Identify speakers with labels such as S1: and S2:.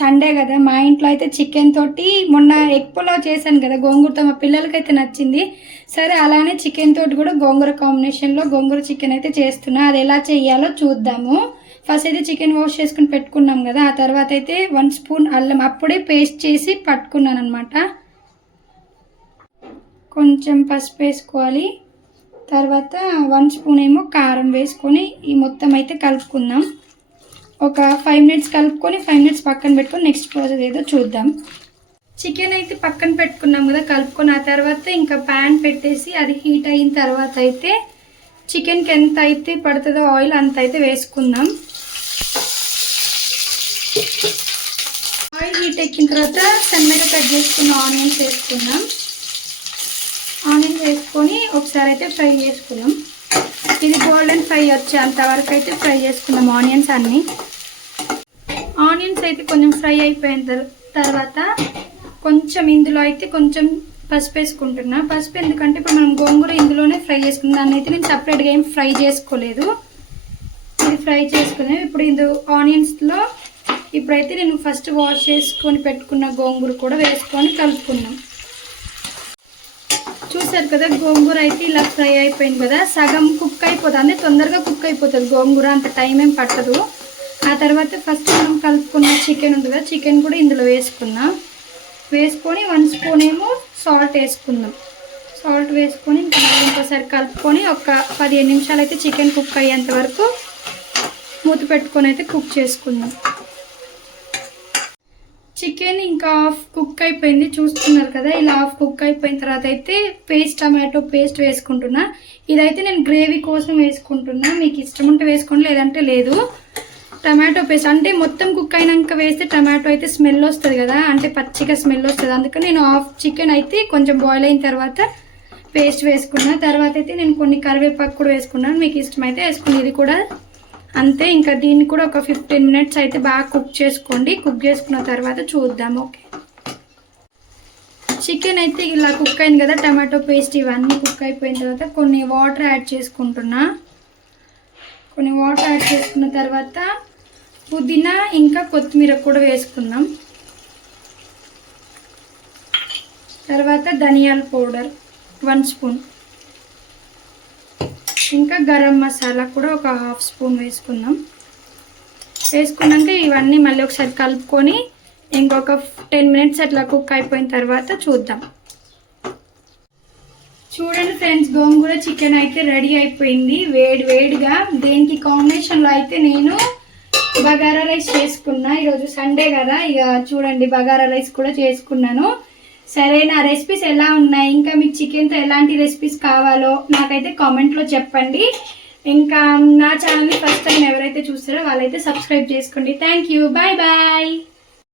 S1: Sunday కదా మా ఇంట్లో అయితే చికెన్ తోటి మొన్న ఎగ్ పులావ్ చేశాను కదా గోంగూరతో మా పిల్లలకైతే నచ్చింది. సరే అలానే చికెన్ తోటి కూడా గోంగూర కాంబినేషన్లో గోంగూర చికెన్ అయితే చేస్తున్నా. అది ఎలా చేయాలో చూద్దాము. ఫస్ట్ అయితే చికెన్ వాష్ చేసుకుని పెట్టుకున్నాం కదా ఆ తర్వాత అయితే వన్ స్పూన్ అల్లం అప్పుడే పేస్ట్ చేసి పట్టుకున్నాను అనమాట కొంచెం పసుపు వేసుకోవాలి. తర్వాత వన్ స్పూన్ ఏమో కారం వేసుకొని ఈ మొత్తం అయితే కలుపుకుందాం. ఒక ఫైవ్ మినిట్స్ కలుపుకొని ఫైవ్ మినిట్స్ పక్కన పెట్టుకొని నెక్స్ట్ ప్రాసెస్ ఏదో చూద్దాం. చికెన్ అయితే పక్కన పెట్టుకున్నాం కదా కలుపుకొని ఆ తర్వాత ఇంకా ప్యాన్ పెట్టేసి అది హీట్ అయిన తర్వాత అయితే చికెన్కి ఎంత అయితే పడుతుందో ఆయిల్ అంత అయితే వేసుకుందాం. ఆయిల్ హీట్ ఎక్కిన తర్వాత సన్నగా కట్ చేసుకున్న ఆనియన్స్ వేసుకుందాం. ఆనియన్స్ వేసుకొని ఒకసారి అయితే ఫ్రై చేసుకుందాం. ఇది గోల్డెన్ ఫ్రై వచ్చేంత వరకు అయితే ఫ్రై చేసుకుందాం ఆనియన్స్ అన్నీ. ఆనియన్స్ అయితే కొంచెం ఫ్రై అయిపోయిన తర్వాత కొంచెం ఇందులో అయితే కొంచెం పసుపు వేసుకుంటున్నా. పసుపు ఎందుకంటే ఇప్పుడు మనం గోంగూర ఇందులోనే ఫ్రై చేసుకున్నాం దాన్ని అయితే నేను సపరేట్గా ఏం ఫ్రై చేసుకోలేదు. ఇది ఫ్రై చేసుకున్నాం ఇప్పుడు ఇందు ఆనియన్స్లో ఇప్పుడైతే నేను ఫస్ట్ వాష్ చేసుకొని పెట్టుకున్న గోంగూర కూడా వేసుకొని కలుపుకున్నాం చూసారు కదా గోంగూర అయితే ఇలా ఫ్రై అయిపోయింది కదా. సగం కుక్ అయిపోతుంది. అంటే తొందరగా కుక్ అయిపోతుంది గోంగూర. అంత టైం ఏం పట్టదు. ఆ తర్వాత ఫస్ట్ మనం కలుపుకున్న చికెన్ ఉంది కదా చికెన్ కూడా ఇందులో వేసుకున్నాం వేసుకొని వన్ స్పూన్ ఏమో సాల్ట్ వేసుకుందాం. సాల్ట్ వేసుకొని ఇంకా ఇంకోసారి కలుపుకొని ఒక పదిహేను నిమిషాలు అయితే చికెన్ కుక్ అయ్యేంత వరకు మూత పెట్టుకొని అయితే కుక్ చేసుకుందాం. చికెన్ ఇంకా హాఫ్ కుక్ అయిపోయింది చూస్తున్నారు కదా ఇలా హాఫ్ కుక్ అయిపోయిన తర్వాత అయితే పేస్ట్ టమాటో పేస్ట్ వేసుకుంటున్నా. ఇదైతే నేను గ్రేవీ కోసం వేసుకుంటున్నా మీకు ఇష్టం ఉంటే వేసుకోండి లేదంటే లేదు. Tomato paste. అంటే మొత్తం కుక్ అయినాక వేస్తే టమాటో అయితే స్మెల్ వస్తుంది కదా అంటే పచ్చిగా స్మెల్ వస్తుంది. అందుకని నేను హాఫ్ చికెన్ అయితే కొంచెం బాయిల్ అయిన తర్వాత పేస్ట్ వేసుకున్నా. తర్వాత అయితే నేను కొన్ని కరివేపాకు కూడా వేసుకున్నాను. మీకు ఇష్టమైతే వేసుకుని ఇది కూడా అంతే. ఇంకా దీన్ని కూడా ఒక ఫిఫ్టీన్ మినిట్స్ అయితే బాగా కుక్ చేసుకోండి. కుక్ చేసుకున్న తర్వాత చూద్దాం. ఓకే చికెన్ అయితే ఇలా కుక్ అయింది కదా టమాటో పేస్ట్ ఇవన్నీ కుక్ అయిపోయిన తర్వాత కొన్ని వాటర్ యాడ్ చేసుకుంటున్నా. కొన్ని వాటర్ యాడ్ చేసుకున్న తర్వాత పుదీనా ఇంకా కొత్తిమీర కూడా వేసుకుందాం. తర్వాత ధనియాల పౌడర్ వన్ స్పూన్. ఇంకా గరం మసాలా కూడా ఒక హాఫ్ స్పూన్ వేసుకుందాం. వేసుకున్నాక ఇవన్నీ మళ్ళీ ఒకసారి కలుపుకొని ఇంకొక టెన్ మినిట్స్ అట్లా కుక్ అయిపోయిన తర్వాత చూద్దాం. చూడండి ఫ్రెండ్స్ గోంగూర చికెన్ అయితే రెడీ అయిపోయింది. వేడి వేడిగా దేనికి కాంబినేషన్లో అయితే నేను బగారా రైస్ చేసుకున్నా. ఈరోజు సండే కదా ఇక చూడండి బగారా రైస్ కూడా చేసుకున్నాను. సరే నా రెసిపీస్ ఎలా ఉన్నాయి? ఇంకా మీకు చికెన్తో ఎలాంటి రెసిపీస్ కావాలో నాకైతే కామెంట్లో చెప్పండి. ఇంకా నా ఛానల్ని ఫస్ట్ టైం ఎవరైతే చూస్తారో వాళ్ళైతే సబ్స్క్రైబ్ చేసుకోండి. Thank you bye bye